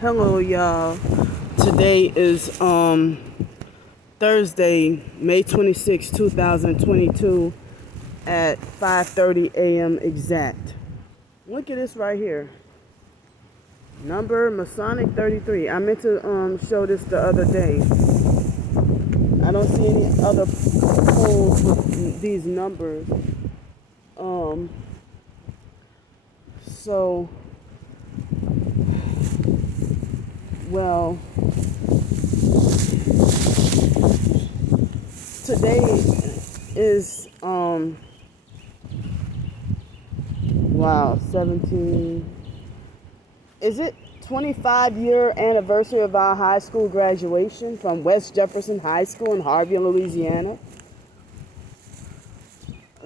Hello, y'all. Today is Thursday, May 26, 2022 at 5:30 a.m. exact. Look at this right here. Number Masonic 33. I meant to show this the other day. I don't see any other polls with these numbers. So well, today is 17. Is it 25-year anniversary of our high school graduation from West Jefferson High School in Harvey, Louisiana?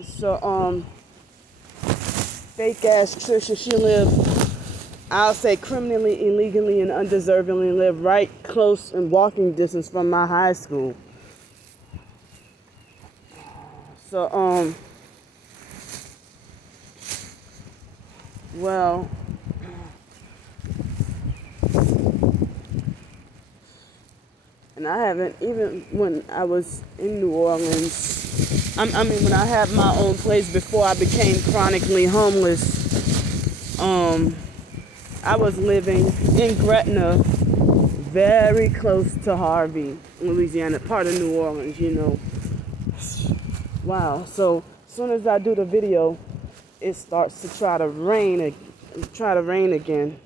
So fake ass Trisha, she lived, I'll say, criminally, illegally, and undeservingly, lived right close in walking distance from my high school. So well, and I haven't, even when I was in New Orleans, when I had my own place before I became chronically homeless, I was living in Gretna, very close to Harvey, Louisiana, part of New Orleans, you know. Wow. So as soon as I do the video, it starts to try to rain again,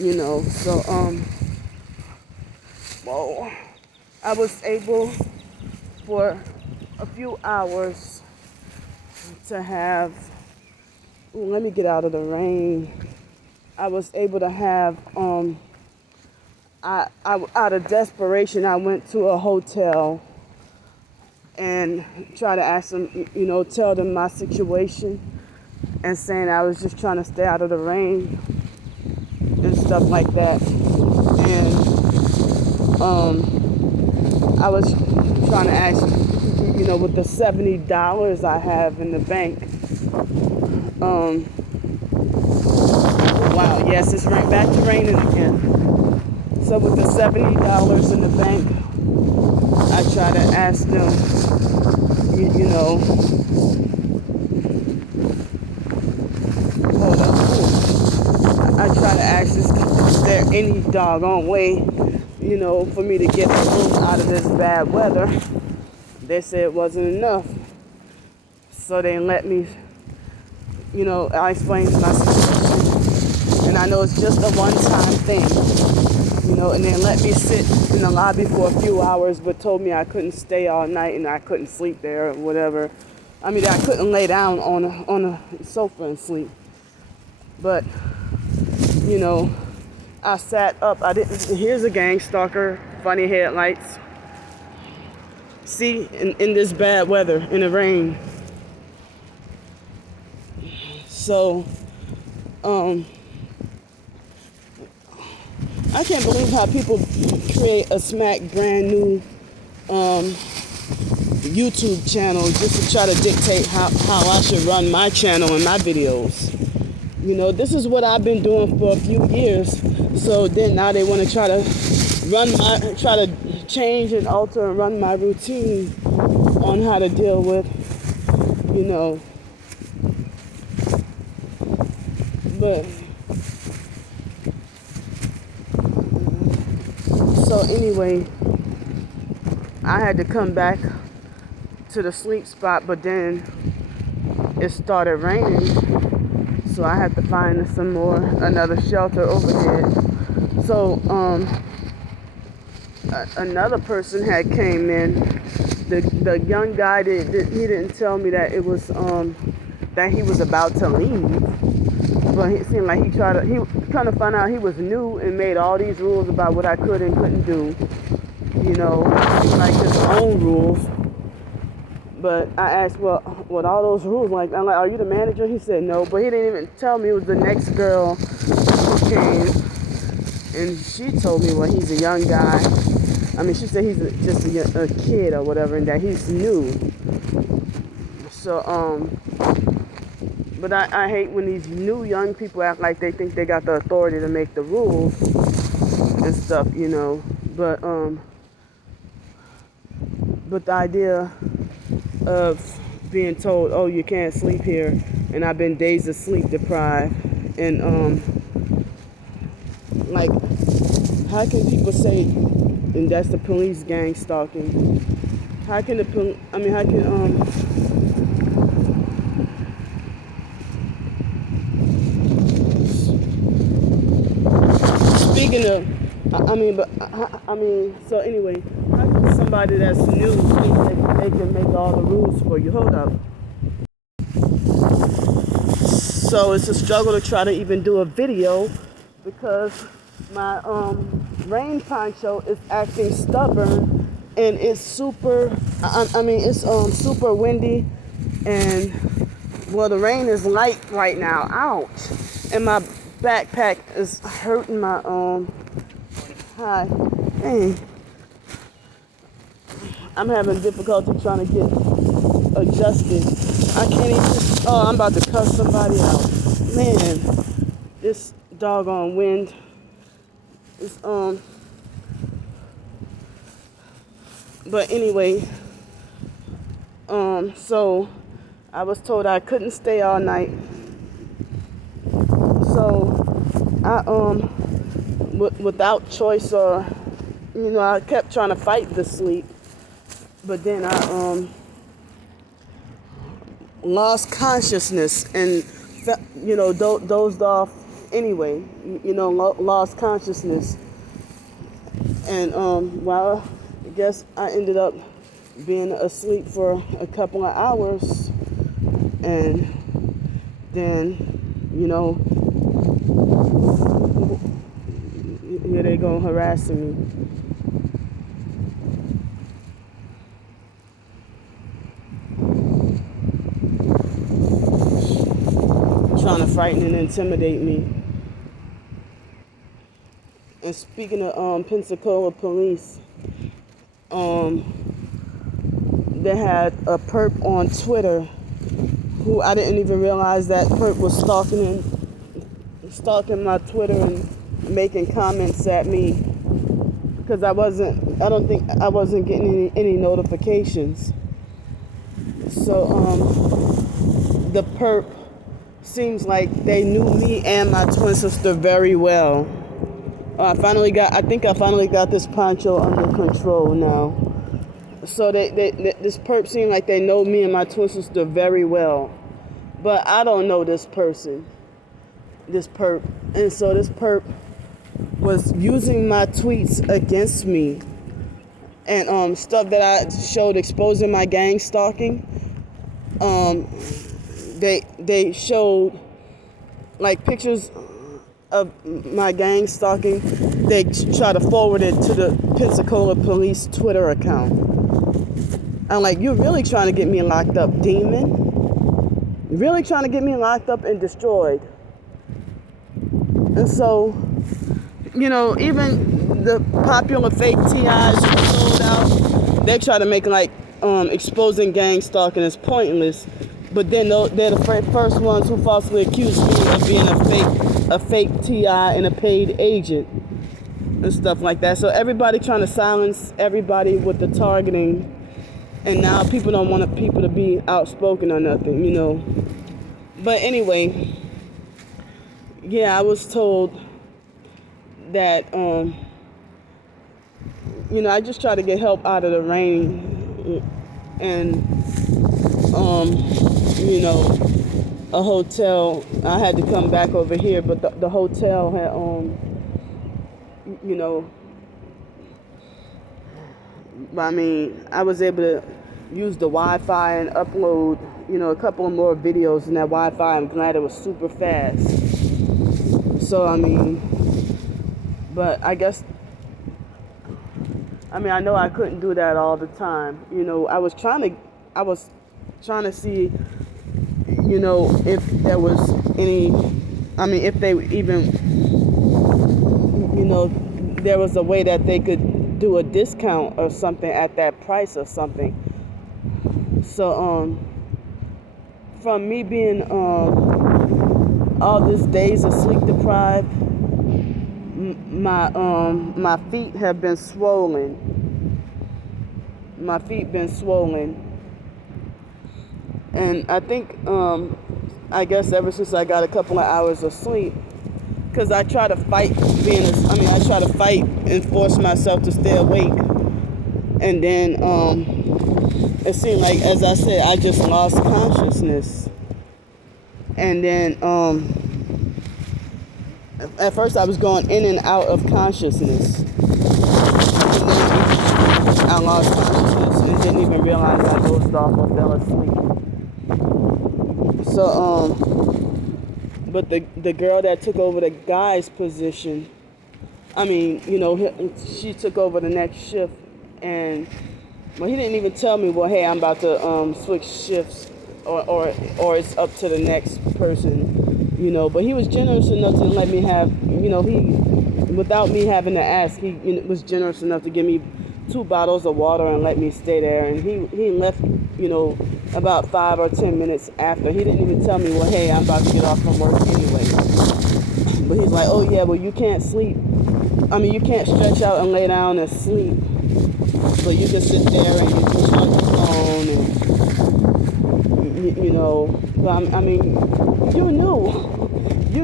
you know. So whoa, I was able for a few hours to have, let me get out of the rain. I was able to have I out of desperation, I went to a hotel and try to ask them, you know, tell them my situation, and saying I was just trying to stay out of the rain and stuff like that. And I was trying to ask, you know, with the $70 I have in the bank. Wow, yes, it's back to raining again. So with the $70 in the bank, I try to ask them, you know, hold up. I try to ask, is there any doggone way, you know, for me to get the room out of this bad weather? They said it wasn't enough. So they let me, you know, I explained my situation, and I know it's just a one-time thing, you know, and they let me sit in the lobby for a few hours, but told me I couldn't stay all night and I couldn't sleep there or whatever. I mean, I couldn't lay down on a sofa and sleep. But, you know, I sat up. Here's a gang stalker, funny headlights. See, in this bad weather, in the rain. So, I can't believe how people create a smack brand new YouTube channel just to try to dictate how I should run my channel and my videos. You know, this is what I've been doing for a few years. So then now they want to try to change and alter and run my routine on how to deal with, you know. But so anyway, I had to come back to the sleep spot, but then it started raining, so I had to find another shelter over there. So another person had came in. The young guy he didn't tell me that it was that he was about to leave. But it seemed like he trying to find out he was new and made all these rules about what I could and couldn't do. You know, like his own rules. But I asked, well, what all those rules? I'm like, are you the manager? He said no, but he didn't even tell me it was the next girl who came, and she told me, well, he's a young guy. I mean, she said he's just a kid or whatever, and that he's new. So But I hate when these new young people act like they think they got the authority to make the rules and stuff, you know. But the idea of being told, oh, you can't sleep here, and I've been days of sleep deprived, and like, how can people say, and that's the police gang stalking? How can the police? I mean, how can speaking of, so anyway, how can somebody that's new think that they can make all the rules for you? Hold up. So it's a struggle to try to even do a video because my rain poncho is acting stubborn, and it's super, it's super windy, and well, the rain is light right now. Ouch. And my backpack is hurting my hi. Dang. I'm having difficulty trying to get adjusted. I can't even, oh, I'm about to cuss somebody out. Man, this doggone wind is but anyway, so I was told I couldn't stay all night. So I without choice, or I kept trying to fight the sleep, but then I lost consciousness and dozed off anyway. Lost consciousness, and well, I guess I ended up being asleep for a couple of hours, and then here they go harassing me. Trying to frighten and intimidate me. And speaking of Pensacola police, they had a perp on Twitter who I didn't even realize that perp was stalking my Twitter and making comments at me, because I don't think I wasn't getting any notifications. So the perp seems like they knew me and my twin sister very well. I think I finally got this poncho under control now. So this perp seemed like they know me and my twin sister very well. But I don't know this person, this perp. And so this perp was using my tweets against me, and stuff that I showed exposing my gang stalking. They showed like pictures of my gang stalking. They try to forward it to the Pensacola police Twitter account. I'm like, you're really trying to get me locked up, demon? You're really trying to get me locked up and destroyed? And so, even the popular fake TIs sold out, they try to make like exposing gang stalking is pointless. But then they're the first ones who falsely accused me of being a fake TI and a paid agent and stuff like that. So everybody trying to silence everybody with the targeting, and now people don't want people to be outspoken or nothing, But anyway, yeah, I was told that I just try to get help out of the rain, and a hotel. I had to come back over here, but the hotel had, I was able to use the Wi-Fi and upload, a couple more videos in that Wi-Fi. I'm glad it was super fast. So, but I guess, I know I couldn't do that all the time. I was trying to see, if there was any, if they even, there was a way that they could do a discount or something at that price or something. So, from me being, all this days of sleep deprived, my feet have been swollen. My feet been swollen. And I think, I guess ever since I got a couple of hours of sleep, because I try to fight I try to fight and force myself to stay awake. And then it seemed like, as I said, I just lost consciousness. And then at first I was going in and out of consciousness. And then I lost consciousness and didn't even realize I dozed off or fell asleep. So, but the girl that took over the guy's position, she took over the next shift, and well, he didn't even tell me, well, hey, I'm about to switch shifts, or it's up to the next person, but he was generous enough to let me have, without me having to ask, he was generous enough to give me 2 bottles of water and let me stay there. And he left, about 5 or 10 minutes after. He didn't even tell me, well, hey, I'm about to get off from work anyway. But he's like, oh yeah, well, you can't sleep. You can't stretch out and lay down and sleep. But you can sit there and you can talk the phone and, you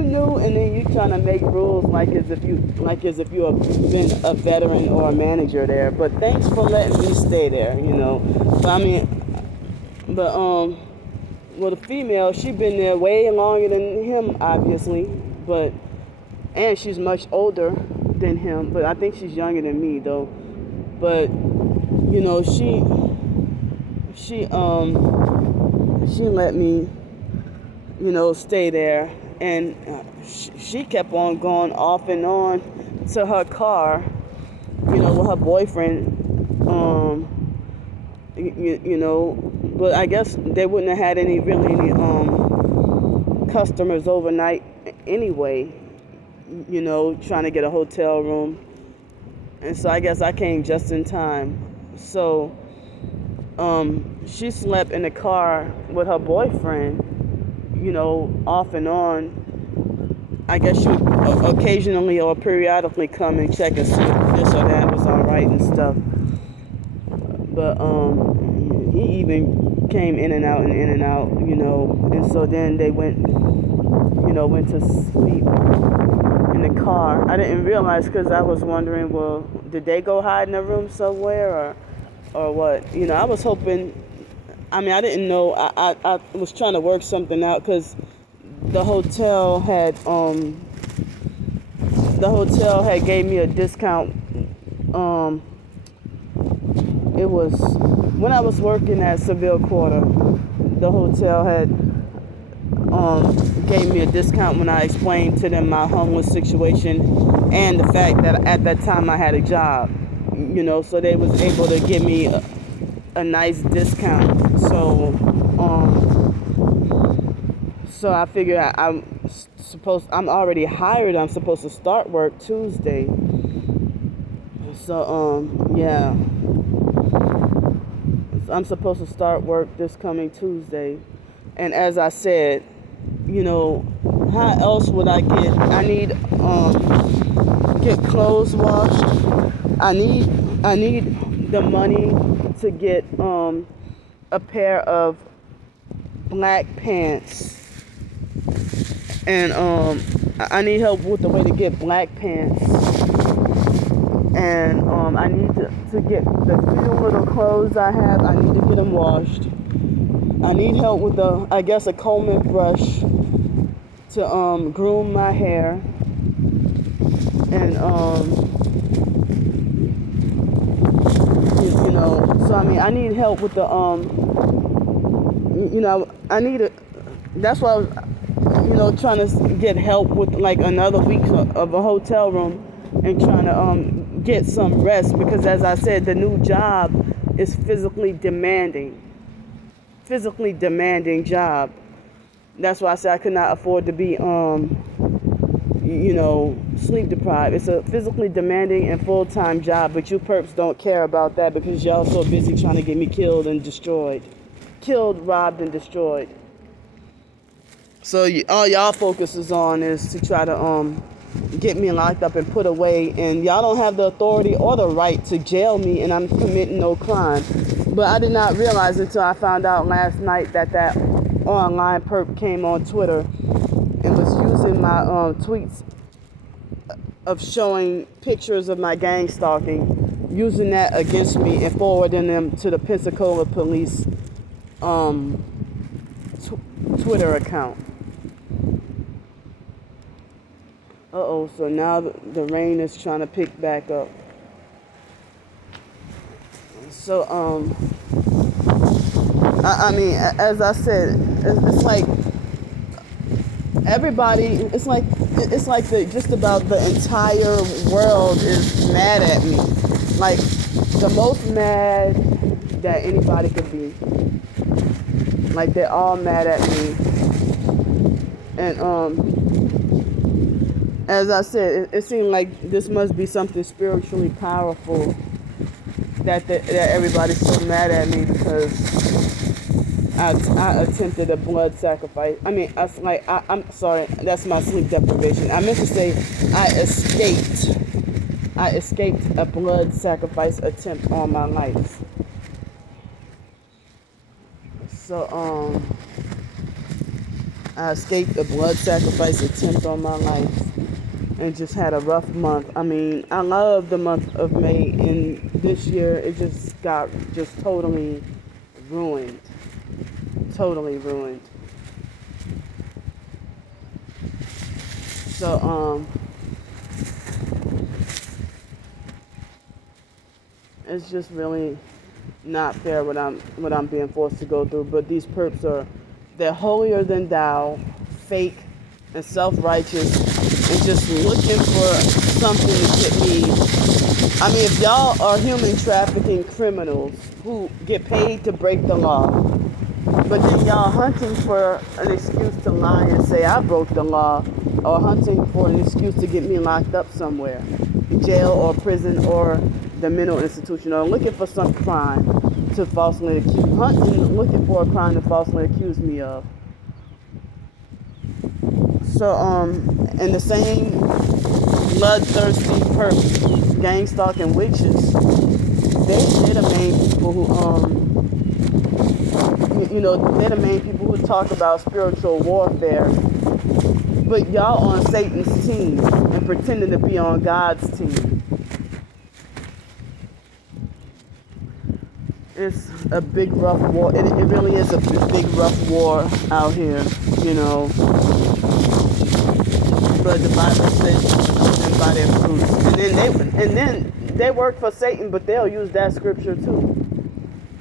knew, and then you trying to make rules like as if you have been a veteran or a manager there. But thanks for letting me stay there, Well, the female, she been there way longer than him, obviously, and she's much older than him, but I think she's younger than me though. But she let me, stay there, and she kept on going off and on to her car, with her boyfriend, but I guess they wouldn't have had any customers overnight anyway, trying to get a hotel room. And so I guess I came just in time. So she slept in the car with her boyfriend, off and on. I guess she would occasionally or periodically come and check and see if this or that was all right and stuff. But he even came in and out, and so then they went to sleep in the car. I didn't realize, because I was wondering, well, did they go hide in a room somewhere or what? I was hoping, I didn't know. I was trying to work something out, because the hotel had gave me a discount. It was when I was working at Seville Quarter, the hotel had gave me a discount when I explained to them my homeless situation and the fact that at that time I had a job, so they was able to give me a nice discount. So I figured I'm already hired. I'm supposed to start work Tuesday. So yeah, I'm supposed to start work this coming Tuesday. And as I said, how else would I get? I need get clothes washed. I need the money to get a pair of black pants, and I need help with the way to get black pants. And I need to get the few little clothes I have. I need to get them washed. I need help with a comb and brush to groom my hair. And so I need help with the I need it. That's why I was trying to get help with like another week of a hotel room, and trying to get some rest, because as I said, the new job is physically demanding job. That's why I said I could not afford to be sleep deprived. It's a physically demanding and full-time job, but you perps don't care about that, because y'all so busy trying to get me killed, robbed and destroyed. So all y'all focuses on is to try to get me locked up and put away, and y'all don't have the authority or the right to jail me, and I'm committing no crime. But I did not realize until I found out last night that that online perp came on Twitter and was using my tweets of showing pictures of my gang stalking, using that against me and forwarding them to the Pensacola police Twitter account. So now the rain is trying to pick back up. So, I mean, as I said, it's like everybody, it's like just about the entire world is mad at me. Like, the most mad that anybody could be. Like, they're all mad at me. And, as I said, it seemed like this must be something spiritually powerful that everybody's so mad at me because I attempted a blood sacrifice. I mean, I'm sorry, that's my sleep deprivation. I meant to say I escaped a blood sacrifice attempt on my life. So, I escaped a blood sacrifice attempt on my life and just had a rough month. I mean, I love the month of May, and this year it just got totally ruined. Totally ruined. So, it's just really not fair what I'm being forced to go through. But these perps they're holier than thou, fake, and self-righteous, and just looking for something to get me. I mean, if y'all are human trafficking criminals who get paid to break the law, but then y'all hunting for an excuse to lie and say I broke the law, or hunting for an excuse to get me locked up somewhere, jail or prison or the mental institution, or looking for some crime to falsely accuse, looking for a crime to falsely accuse me of. So, and the same bloodthirsty perp, gang stalking witches, they're the main people who, they're the main people who talk about spiritual warfare. But y'all on Satan's team and pretending to be on God's team. It's a big rough war. It really is a big rough war out here, But the Bible says them by their fruits. And then they work for Satan, but they'll use that scripture too,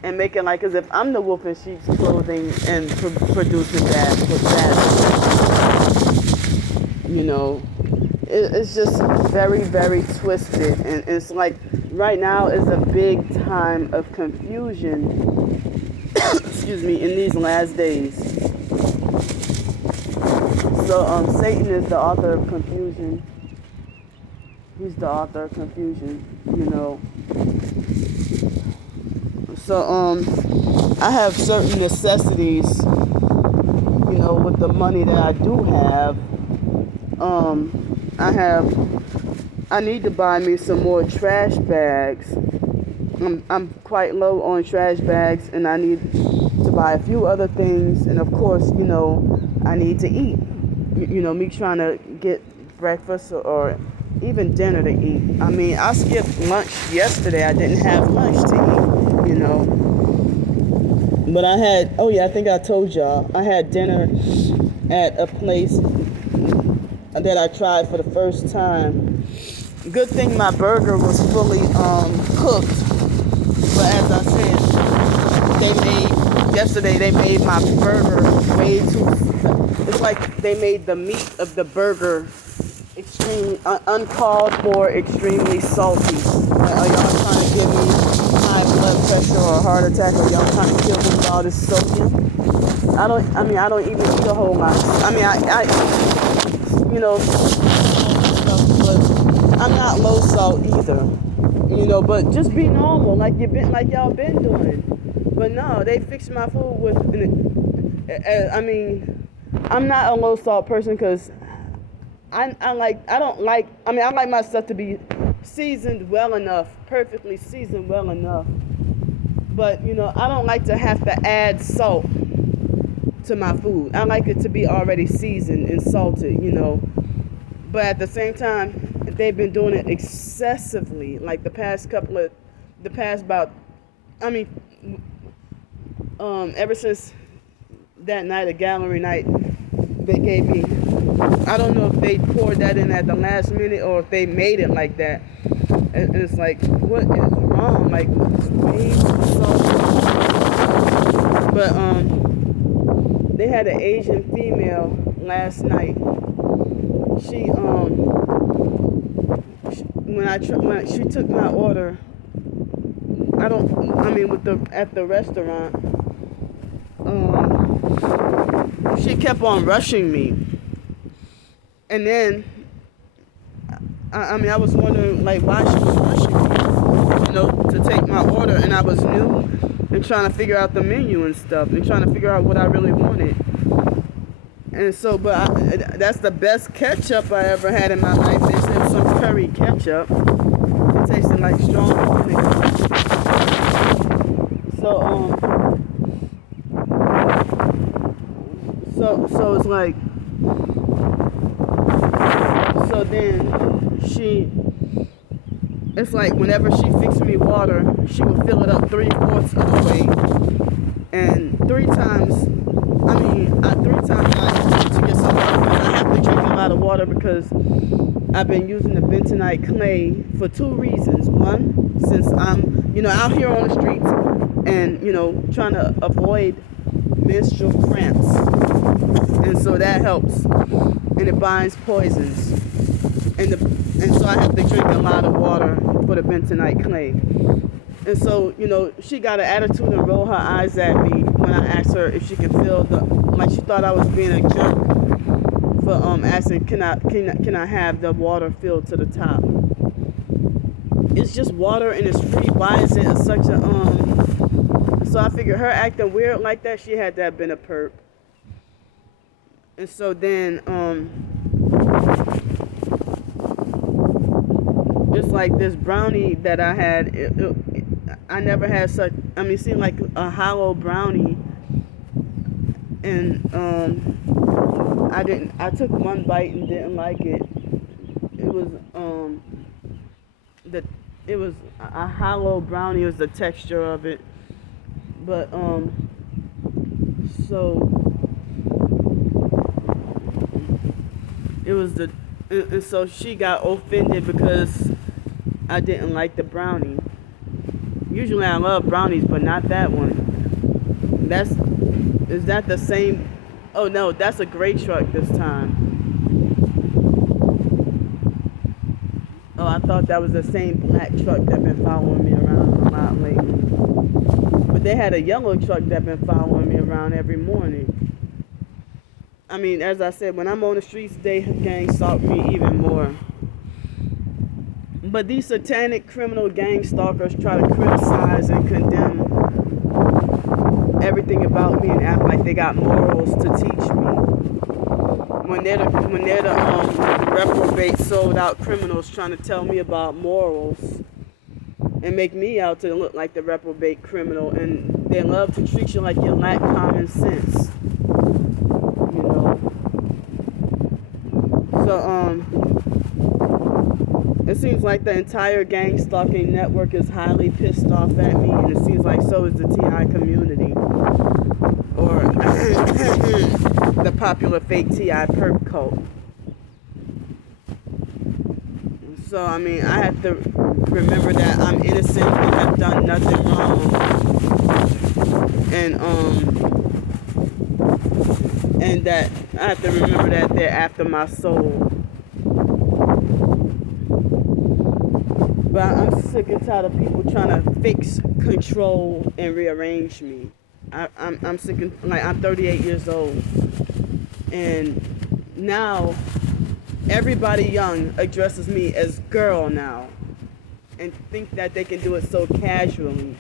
and make it like as if I'm the wolf in sheep's clothing and producing that with that. It's just very, very twisted, and it's like right now is a big time of confusion. Excuse me, in these last days. So Satan is the author of confusion. He's the author of confusion, So I have certain necessities, with the money that I do have. I need to buy me some more trash bags. I'm quite low on trash bags, and I need to buy a few other things, and of course, I need to eat. Me trying to get breakfast or even dinner to eat. I mean, I skipped lunch yesterday. I didn't have lunch to eat, But I had, I think I told y'all, I had dinner at a place that I tried for the first time. Good thing my burger was fully cooked. But as I said, yesterday they made my burger way too, it's like they made the meat of the burger extremely, uncalled for, extremely salty. Are y'all trying to give me high blood pressure or a heart attack? Or y'all trying to kill me with all this soaking? I don't even eat a whole lot. I mean, I stuff, but I'm not low salt either. But just be normal, like y'all been doing. But no, they fixed my food with, I'm not a low salt person because I like my stuff to be seasoned well enough, perfectly seasoned well enough. But I don't like to have to add salt to my food. I like it to be already seasoned and salted. But at the same time, they've been doing it excessively. Like the past about, I mean, ever since that night, a gallery night, they gave me. I don't know if they poured that in at the last minute or if they made it like that. And it's like, what is wrong? Like, it's way too salty. But they had an Asian female last night. When she took my order, at the restaurant, she kept on rushing me. And then, I was wondering, like, why she was rushing me, to take my order. And I was new and trying to figure out the menu and stuff and trying to figure out what I really wanted. And so, that's the best ketchup I ever had in my life. They said some curry ketchup. It tasted like strong vinegar. So it's like, so then it's like whenever she fixed me water, she would fill it up 3/4 of the way. And three times I to get some water. I have to drink a lot of water because I've been using the bentonite clay for 2 reasons. One, since I'm, out here on the streets and, trying to avoid menstrual cramps. And so that helps. And it binds poisons. And so I have to drink a lot of water for the bentonite clay. And so, she got an attitude and rolled her eyes at me when I asked her if she can fill like she thought I was being a jerk for asking can I have the water filled to the top. It's just water and it's free. Why is it such a So I figured her acting weird like that, she had to have been a perp. And so then it's like this brownie that I had. I never had such. It seemed like a hollow brownie, and I took one bite and didn't like it. It was a hollow brownie. It was the texture of it, but so it was and so she got offended because I didn't like the brownie. Usually I love brownies, but not that one. Is that the same? Oh no, that's a gray truck this time. Oh, I thought that was the same black truck that been following me around a lot lately. But they had a yellow truck that been following me around every morning. As I said, when I'm on the streets, they gang stalk me even more. But these satanic criminal gang stalkers try to criticize and condemn everything about me and act like they got morals to teach me. When they're the reprobate, sold out criminals trying to tell me about morals and make me out to look like the reprobate criminal, and they love to treat you like you lack common sense. So it seems like the entire gang stalking network is highly pissed off at me, and it seems like so is the TI community, or the popular fake TI perp cult. So I have to remember that I'm innocent and have done nothing wrong, and that I have to remember that they're after my soul. But I'm sick and tired of people trying to fix, control, and rearrange me. I'm sick and I'm 38 years old, and now everybody young addresses me as girl now, and think that they can do it so casually.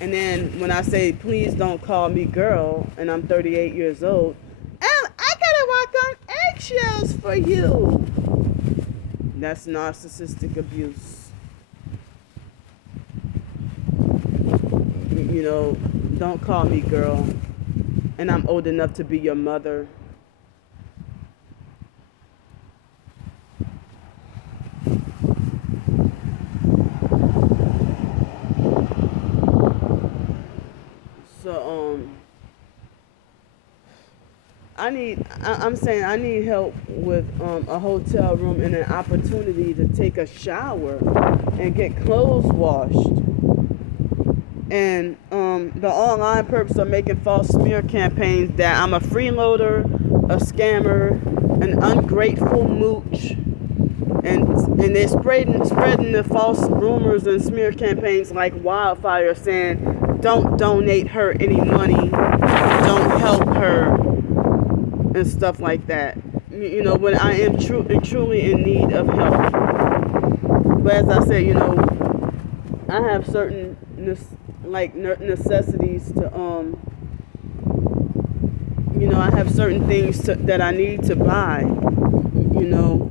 And then when I say please don't call me girl, and I'm 38 years old, eggshells for you. That's narcissistic abuse. You know, don't call me girl, and I'm old enough to be your mother. So, I'm saying I need help with a hotel room and an opportunity to take a shower and get clothes washed. And the online perps are making false smear campaigns that I'm a freeloader, a scammer, an ungrateful mooch, and they're spreading the false rumors and smear campaigns like wildfire, saying don't donate her any money, don't help her, and stuff like that. You know, when I am truly in need of help. But as I said, you know, I have certain necessities to you know, I have certain things that I need to buy, you know,